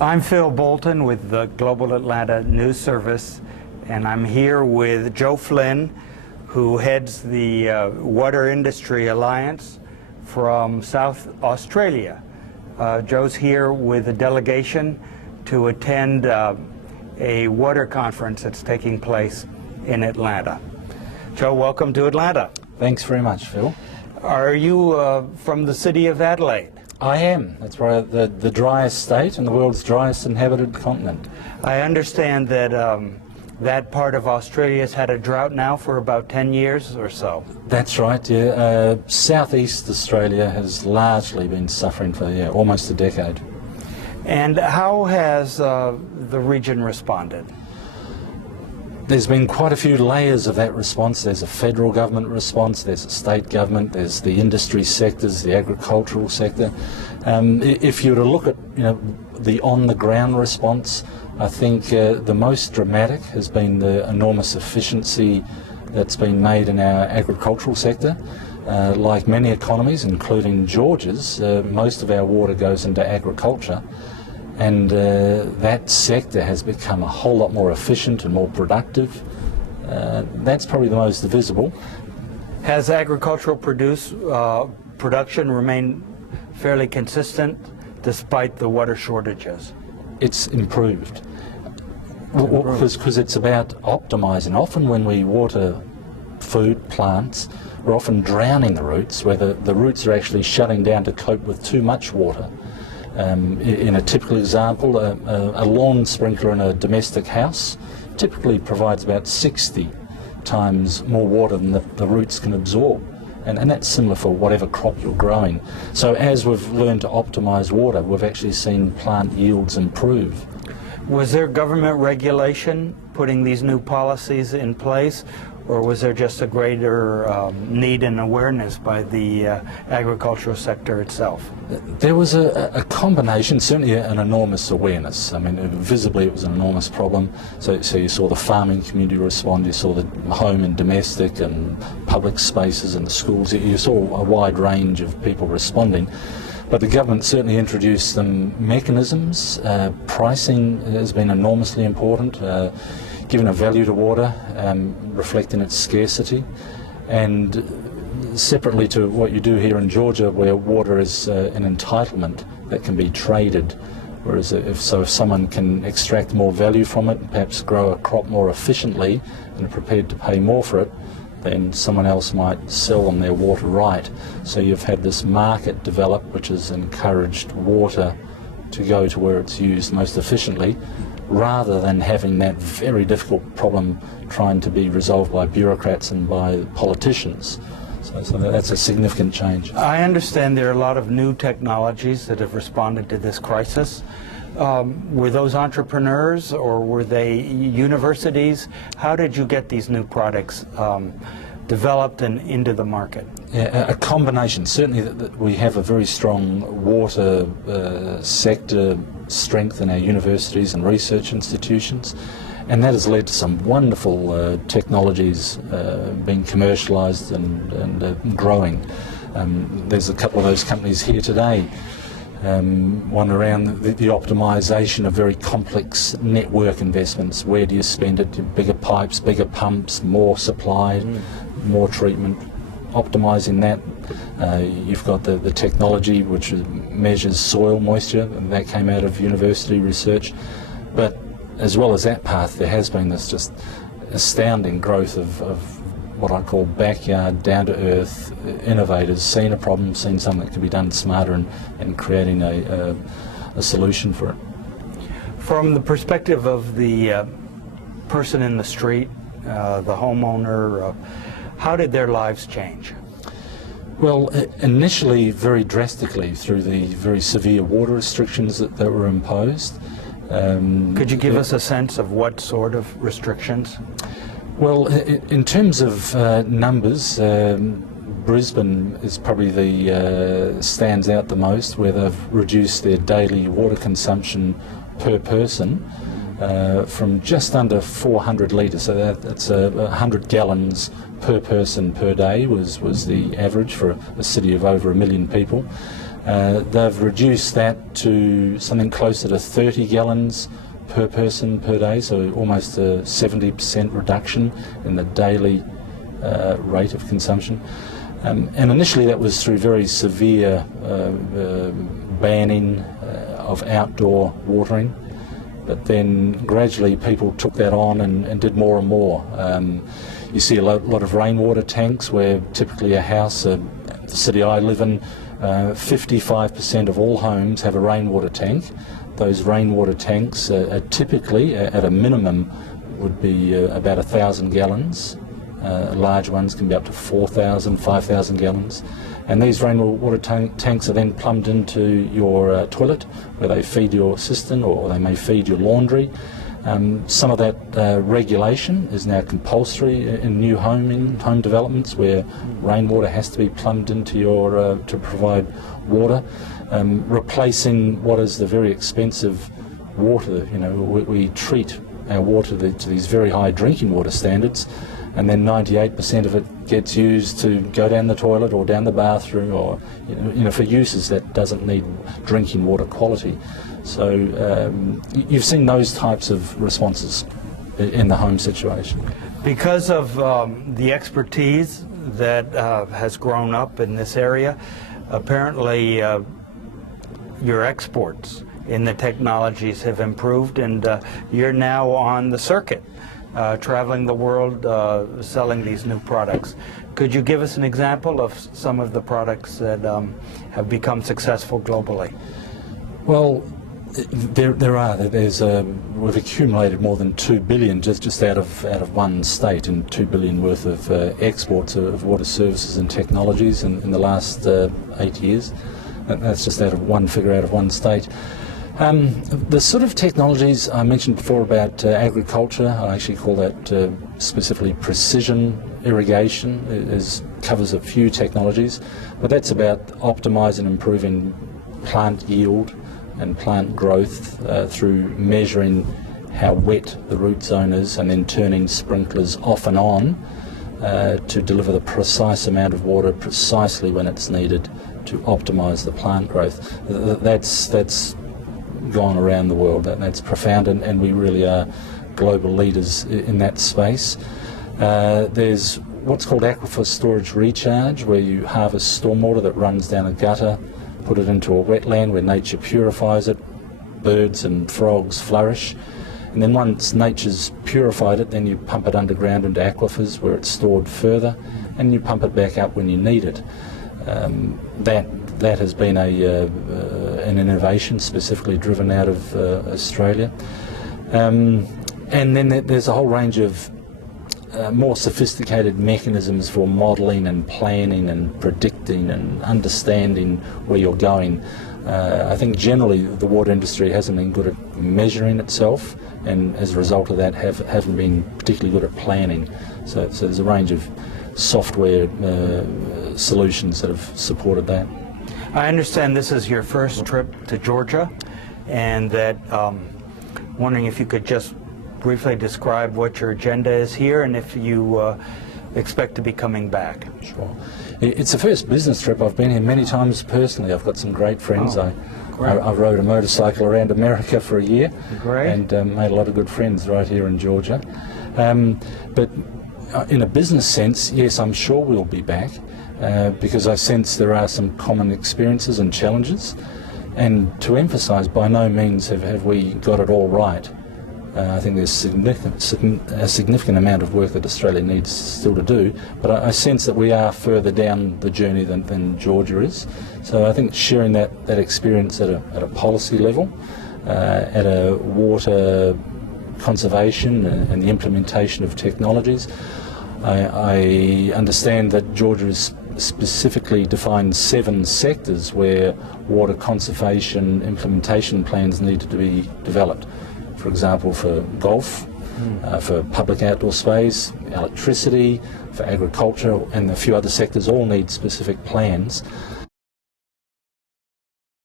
I'm Phil Bolton with the Global Atlanta News Service, and I'm here with Joe Flynn, who heads the Water Industry Alliance from South Australia. Joe's here with a delegation to attend a water conference that's taking place in Atlanta. Joe, welcome to Atlanta. Thanks very much, Phil. Are you from the city of Adelaide? I am. That's right, the driest state and the world's driest inhabited continent. I understand that that part of Australia has had a drought now for about 10 years or so. That's right, yeah. Southeast Australia has largely been suffering for almost a decade. And how has the region responded? There's been quite a few layers of that response. There's a federal government response, there's a state government, there's the industry sectors, the agricultural sector. If you were to look at the on-the-ground response, I think the most dramatic has been the enormous efficiency that's been made in our agricultural sector. Like many economies, including Georgia's, most of our water goes into agriculture. And that sector has become a whole lot more efficient and more productive. That's probably the most visible. Has agricultural production remained fairly consistent despite the water shortages? It's improved. Because it's about optimising. Often when we water food plants, we're often drowning the roots, where the roots are actually shutting down to cope with too much water. In a typical example, a lawn sprinkler in a domestic house typically provides about 60 times more water than the roots can absorb. And that's similar for whatever crop you're growing. So as we've learned to optimise water, we've actually seen plant yields improve. Was there government regulation putting these new policies in place, or was there just a greater need and awareness by the agricultural sector itself? There was a combination, certainly an enormous awareness. I mean, visibly it was an enormous problem. So you saw the farming community respond, you saw the home and domestic and public spaces and the schools. You saw a wide range of people responding. But the government certainly introduced some mechanisms. Pricing has been enormously important. Given a value to water, reflecting its scarcity, and separately to what you do here in Georgia, where water is an entitlement that can be traded, whereas if someone can extract more value from it, perhaps grow a crop more efficiently and are prepared to pay more for it, then someone else might sell them their water right. So you've had this market develop which has encouraged water to go to where it's used most efficiently, rather than having that very difficult problem trying to be resolved by bureaucrats and by politicians. So that's a significant change. I understand there are a lot of new technologies that have responded to this crisis. Were those entrepreneurs or were they universities? How did you get these new products developed and into the market? Yeah, a combination. Certainly we have a very strong water sector strength in our universities and research institutions, and that has led to some wonderful technologies being commercialised and growing. There's a couple of those companies here today. One around the optimisation of very complex network investments. Where do you spend it? Bigger pipes, bigger pumps, more supply, more treatment. Optimising that. You've got the technology which measures soil moisture, and that came out of university research. But as well as that path, there has been this just astounding growth of what I call backyard, down-to-earth innovators, seeing a problem, seeing something that can be done smarter, and creating a solution for it. From the perspective of the person in the street, the homeowner, how did their lives change? Well, initially very drastically through the very severe water restrictions that were imposed. Could you give us a sense of what sort of restrictions? Well, in terms of numbers, Brisbane is probably stands out the most, where they've reduced their daily water consumption per person from just under 400 litres, so that's 100 gallons per person per day was the average for a city of over 1 million people. They've reduced that to something closer to 30 gallons per person per day, so almost a 70% reduction in the daily rate of consumption. And initially that was through very severe banning of outdoor watering, but then gradually people took that on and did more and more. You see a lot of rainwater tanks where typically a house, the city I live in, 55% of all homes have a rainwater tank. Those rainwater tanks are typically, at a minimum, would be about 1,000 gallons. Large ones can be up to 4,000, 5,000 gallons. And these rainwater tanks are then plumbed into your toilet, where they feed your cistern, or they may feed your laundry. Some of that regulation is now compulsory in new home developments, where rainwater has to be plumbed into your to provide water, replacing what is the very expensive water. You know, we treat our water to these very high drinking water standards, and then 98% of it gets used to go down the toilet or down the bathroom, or for uses that doesn't need drinking water quality. So you've seen those types of responses in the home situation. Because of the expertise that has grown up in this area, apparently your exports in the technologies have improved, and you're now on the circuit, traveling the world selling these new products. Could you give us an example of some of the products that have become successful globally? Well, we've accumulated more than 2 billion just out of one state, and 2 billion worth of exports of water services and technologies in the last 8 years. That's just one figure out of one state. The sort of technologies I mentioned before about agriculture, I actually call that specifically precision irrigation. Covers a few technologies, but that's about optimising and improving plant yield and plant growth through measuring how wet the root zone is, and then turning sprinklers off and on to deliver the precise amount of water precisely when it's needed to optimise the plant growth. That's gone around the world. That's profound, and we really are global leaders in that space. There's what's called aquifer storage recharge, where you harvest stormwater that runs down a gutter, put it into a wetland where nature purifies it, birds and frogs flourish, and then once nature's purified it, then you pump it underground into aquifers where it's stored further, and you pump it back up when you need it. That has been an innovation specifically driven out of Australia. And then there's a whole range of more sophisticated mechanisms for modelling and planning and predicting and understanding where you're going. I think generally the water industry hasn't been good at measuring itself, and as a result of that haven't been particularly good at planning. So there's a range of software solutions that have supported that. I understand this is your first trip to Georgia, and that wondering if you could just briefly describe what your agenda is here, and if you expect to be coming back. Sure. It's the first business trip. I've been here many times personally. I've got some great friends. I rode a motorcycle around America for a year. Great. And made a lot of good friends right here in Georgia. But in a business sense, yes, I'm sure we'll be back, because I sense there are some common experiences and challenges. And to emphasise, by no means have we got it all right. I think there's a significant amount of work that Australia needs still to do, but I sense that we are further down the journey than Georgia is. So I think sharing that experience at a policy level, at a water conservation and the implementation of technologies. I understand that Georgia has specifically defined 7 sectors where water conservation implementation plans need to be developed. For example, for golf, for public outdoor space, electricity, for agriculture, and a few other sectors all need specific plans.